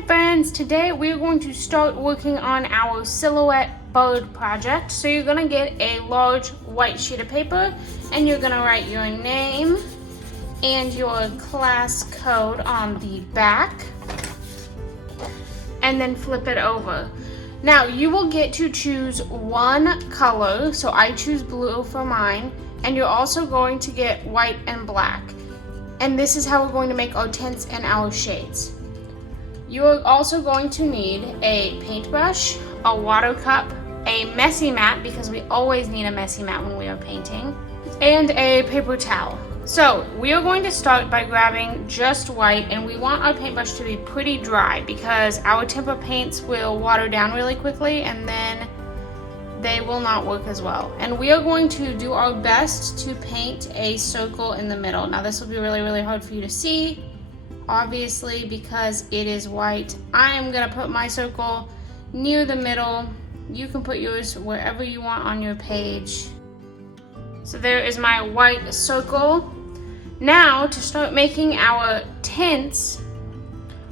Hi friends, today we're going to start working on our silhouette bird project. So you're going to get a large white sheet of paper and you're going to write your name and your class code on the back and then flip it over. Now you will get to choose one color, so I choose blue for mine, and you're also going to get white and black. And this is how we're going to make our tints and our shades. You are also going to need a paintbrush, a water cup, a messy mat, because we always need a messy mat when we are painting, and a paper towel. So we are going to start by grabbing just white, and we want our paintbrush to be pretty dry because our tempera paints will water down really quickly and then they will not work as well. And we are going to do our best to paint a circle in the middle. Now this will be really hard for you to see, obviously, because it is white. I am gonna put my circle near the middle. You can put yours wherever you want on your page. So there is my white circle. Now to start making our tints,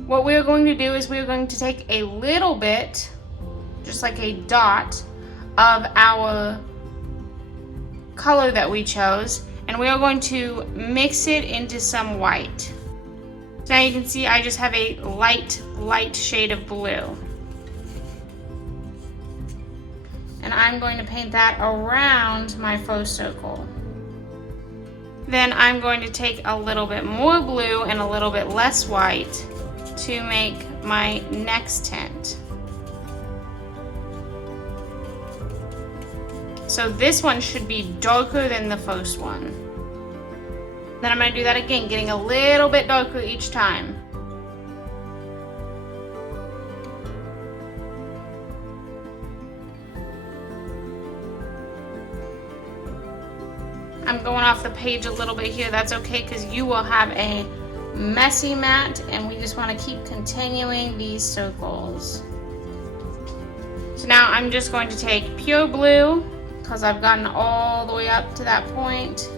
what we're going to do is we're going to take a little bit, just like a dot, of our color that we chose, and we are going to mix it into some white. So now you can see I just have a light shade of blue. And I'm going to paint that around my first circle. Then I'm going to take a little bit more blue and a little bit less white to make my next tint. So this one should be darker than the first one. Then I'm going to do that again, getting a little bit darker each time. I'm going off the page a little bit here. That's okay because you will have a messy mat, and we just want to keep continuing these circles. So now I'm just going to take pure blue because I've gotten all the way up to that point.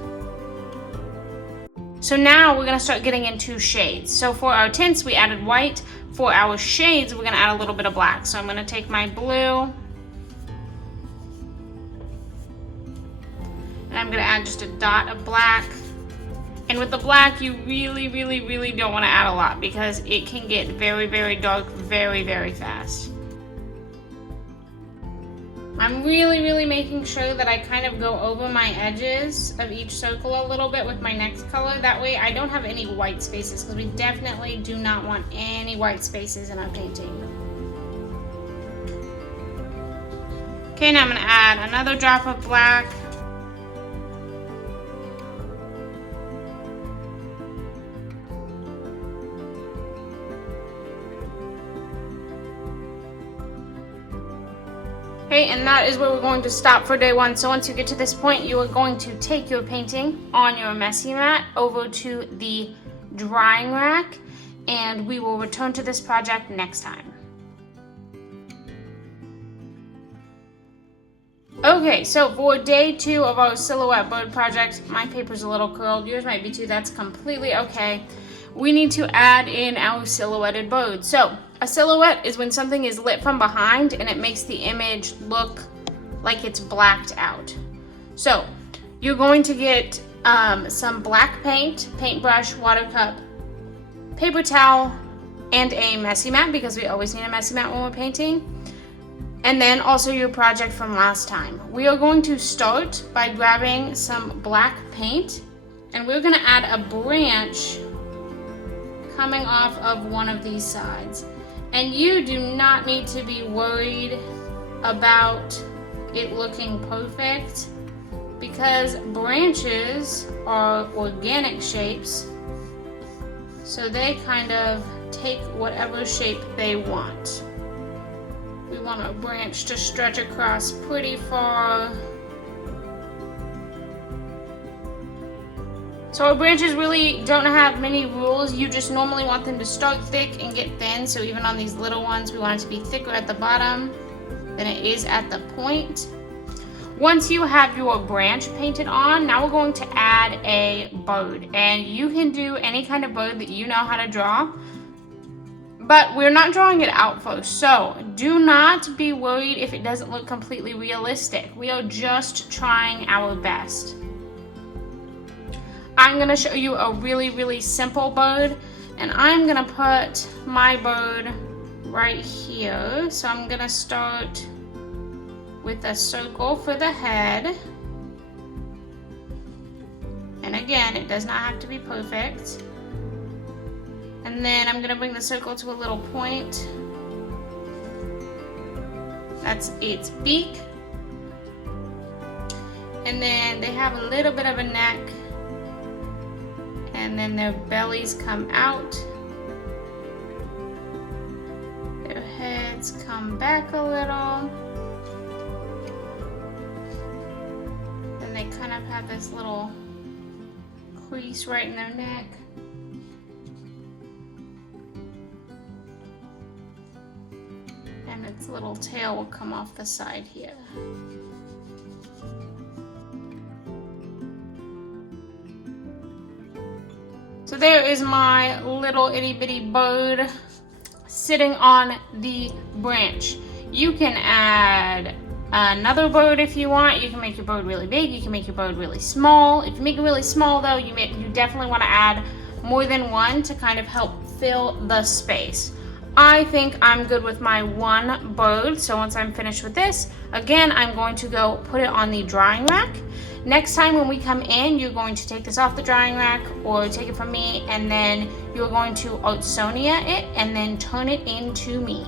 So now we're going to start getting into shades. So for our tints, we added white. For our shades, we're going to add a little bit of black. So I'm going to take my blue, and I'm going to add just a dot of black. And with the black, you really don't want to add a lot because it can get very dark very fast. I'm really making sure that I kind of go over my edges of each circle a little bit with my next color. That way I don't have any white spaces, because we definitely do not want any white spaces in our painting. Okay, now I'm going to add another drop of black. Okay, and that is where we're going to stop for day one. So once you get to this point, you are going to take your painting on your messy mat over to the drying rack, and we will return to this project next time. Okay, so for day two of our silhouette bird project, my paper's a little curled. Yours might be too. That's completely okay. We need to add in our silhouetted bird. So a silhouette is when something is lit from behind and it makes the image look like it's blacked out. So you're going to get some black paint, paintbrush, water cup, paper towel, and a messy mat, because we always need a messy mat when we're painting. And then also your project from last time. We are going to start by grabbing some black paint, and we're going to add a branch coming off of one of these sides. And you do not need to be worried about it looking perfect, because branches are organic shapes, so they kind of take whatever shape they want. We want our branch to stretch across pretty far. So our branches really don't have many rules. You just normally want them to start thick and get thin. So even on these little ones, we want it to be thicker at the bottom than it is at the point. Once you have your branch painted on, now we're going to add a bird. And you can do any kind of bird that you know how to draw. But we're not drawing it out first, so do not be worried if it doesn't look completely realistic. We are just trying our best. I'm gonna show you a really, really simple bird, and I'm gonna put my bird right here. So I'm gonna start with a circle for the head. And again, it does not have to be perfect. And then I'm gonna bring the circle to a little point. That's its beak. And then they have a little bit of a neck. And then their bellies come out. Their heads come back a little. Then they kind of have this little crease right in their neck. And its little tail will come off the side here. So there is my little itty bitty bird sitting on the branch. You can add another bird if you want. You can make your bird really big. You can make your bird really small. If you make it really small though, you definitely want to add more than one to kind of help fill the space. I think I'm good with my one bird, so once I'm finished with this, again, I'm going to go put it on the drying rack. Next time when we come in, you're going to take this off the drying rack or take it from me, and then you're going to Artsonia it and then turn it into me.